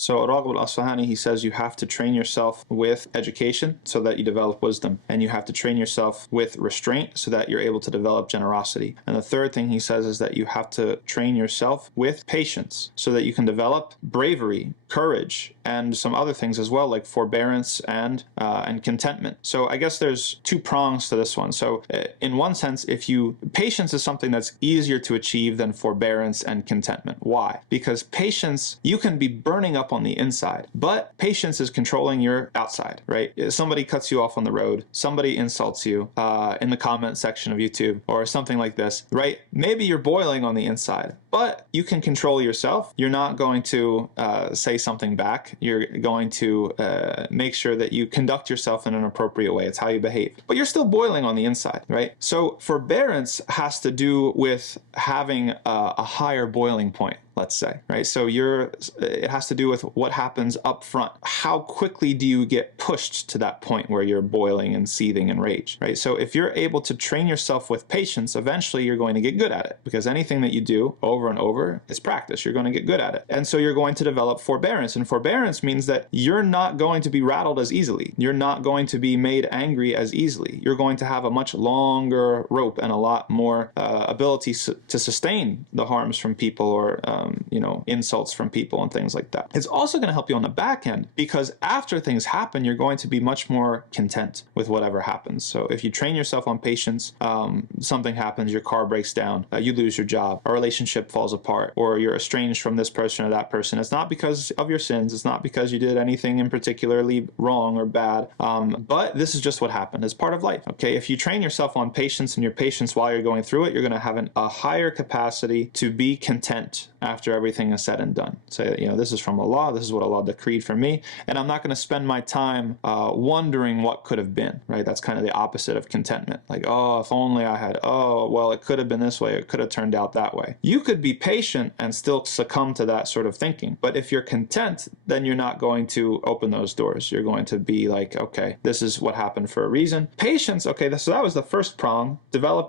So al-Raghib al-Isfahani, he says you have to train yourself with education so that you develop wisdom, and you have to train yourself with restraint so that you're able to develop generosity. And the third thing he says is that you have to train yourself with patience so that you can develop bravery, courage, and some other things as well, like forbearance and contentment. So I guess there's two prongs to this one. So in one sense, patience is something that's easier to achieve than forbearance and contentment. Why? Because patience, you can be burning up on the inside, but patience is controlling your outside, right? Somebody cuts you off on the road, somebody insults you in the comment section of YouTube or something like this, right? Maybe you're boiling on the inside, but you can control yourself. You're not going to say something back. You're going to make sure that you conduct yourself in an appropriate way. It's how you behave. But you're still boiling on the inside, right? So forbearance has to do with having a higher boiling point, let's say, right? So it has to do with what happens up front. How quickly do you get pushed to that point where you're boiling and seething in rage, right? So if you're able to train yourself with patience, eventually you're going to get good at it, because anything that you do over and over is practice. You're going to get good at it. And so you're going to develop forbearance. And forbearance means that you're not going to be rattled as easily. You're not going to be made angry as easily. You're going to have a much longer rope and a lot more ability to sustain the harms from people or insults from people and things like that. It's also going to help you on the back end, because after things happen, you're going to be much more content with whatever happens. So if you train yourself on patience, something happens, your car breaks down, you lose your job, a relationship falls apart, or you're estranged from this person or that person. It's not because of your sins. It's not because you did anything in particularly wrong or bad. But this is just what happened. It's part of life. Okay. If you train yourself on patience and your patience while you're going through it, you're going to have a higher capacity to be content after everything is said and done. Say, this is from Allah, this is what Allah decreed for me, and I'm not going to spend my time wondering what could have been, right? That's kind of the opposite of contentment. Like, oh, if only I had, well, it could have been this way, it could have turned out that way. You could be patient and still succumb to that sort of thinking, but if you're content, then you're not going to open those doors. You're going to be like, okay, this is what happened for a reason. Patience, okay, so that was the first prong.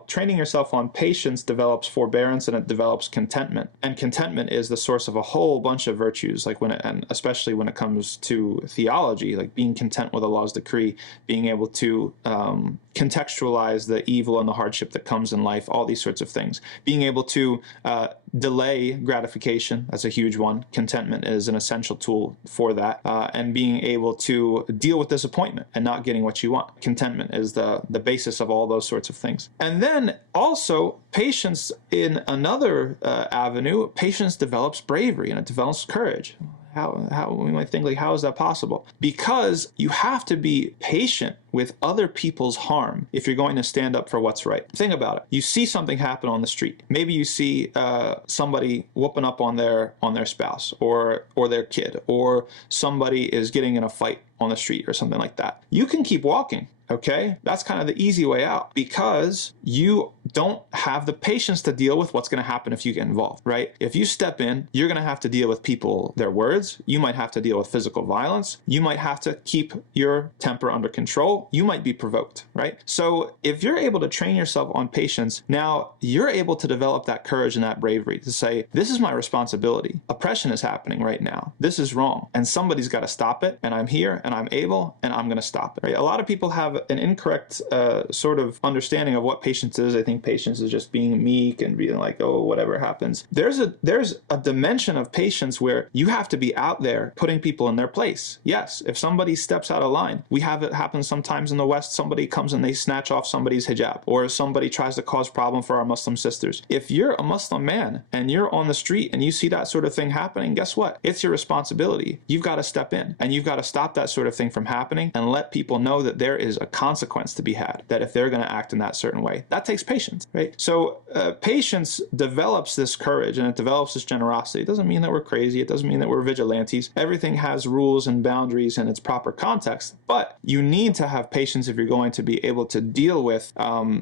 Training yourself on patience develops forbearance, and it develops contentment. And contentment is the source of a whole bunch of virtues, and especially when it comes to theology, like being content with Allah's decree, being able to contextualize the evil and the hardship that comes in life, all these sorts of things. Being able to delay gratification, that's a huge one. Contentment is an essential tool for that. And being able to deal with disappointment and not getting what you want. Contentment is the basis of all those sorts of things. And then also patience in another avenue, patience develops bravery and it develops courage. How we might think, like, how is that possible? Because you have to be patient with other people's harm if you're going to stand up for what's right. Think about it. You see something happen on the street. Maybe you see somebody whooping up on their spouse or their kid, or somebody is getting in a fight on the street or something like that. You can keep walking. Okay, that's kind of the easy way out, because you don't have the patience to deal with what's going to happen if you get involved, right? If you step in, you're going to have to deal with people, their words. You might have to deal with physical violence. You might have to keep your temper under control. You might be provoked, right? So if you're able to train yourself on patience, now you're able to develop that courage and that bravery to say, this is my responsibility. Oppression is happening right now. This is wrong. And somebody's got to stop it. And I'm here and I'm able and I'm going to stop it, right? A lot of people have an incorrect sort of understanding of what patience is. I think patience is just being meek and being like, oh, whatever happens. There's a dimension of patience where you have to be out there putting people in their place. Yes, if somebody steps out of line, we have it happen sometimes in the West. Somebody comes and they snatch off somebody's hijab, or somebody tries to cause problem for our Muslim sisters. If you're a Muslim man and you're on the street and you see that sort of thing happening, guess what? It's your responsibility. You've got to step in and you've got to stop that sort of thing from happening and let people know that there is a consequence to be had, that if they're going to act in that certain way, that takes patience, right? So patience develops this courage and it develops this generosity. It doesn't mean that we're crazy. It doesn't mean that we're vigilantes. Everything has rules and boundaries in its proper context, but you need to have patience if you're going to be able to deal with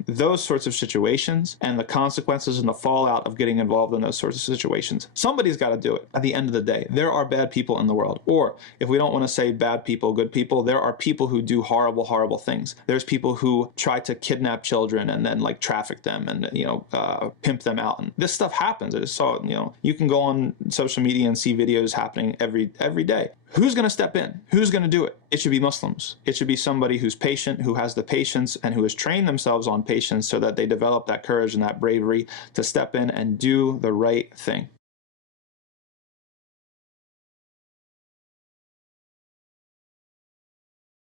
those sorts of situations and the consequences and the fallout of getting involved in those sorts of situations. Somebody's got to do it. At the end of the day, there are bad people in the world, or if we don't want to say bad people, people, good people. There are people who do horrible, horrible things. There's people who try to kidnap children and then like traffic them and, you know, pimp them out. And this stuff happens. I just saw it, you know, you can go on social media and see videos happening every day. Who's going to step in? Who's going to do it? It should be Muslims. It should be somebody who's patient, who has the patience, and who has trained themselves on patience so that they develop that courage and that bravery to step in and do the right thing.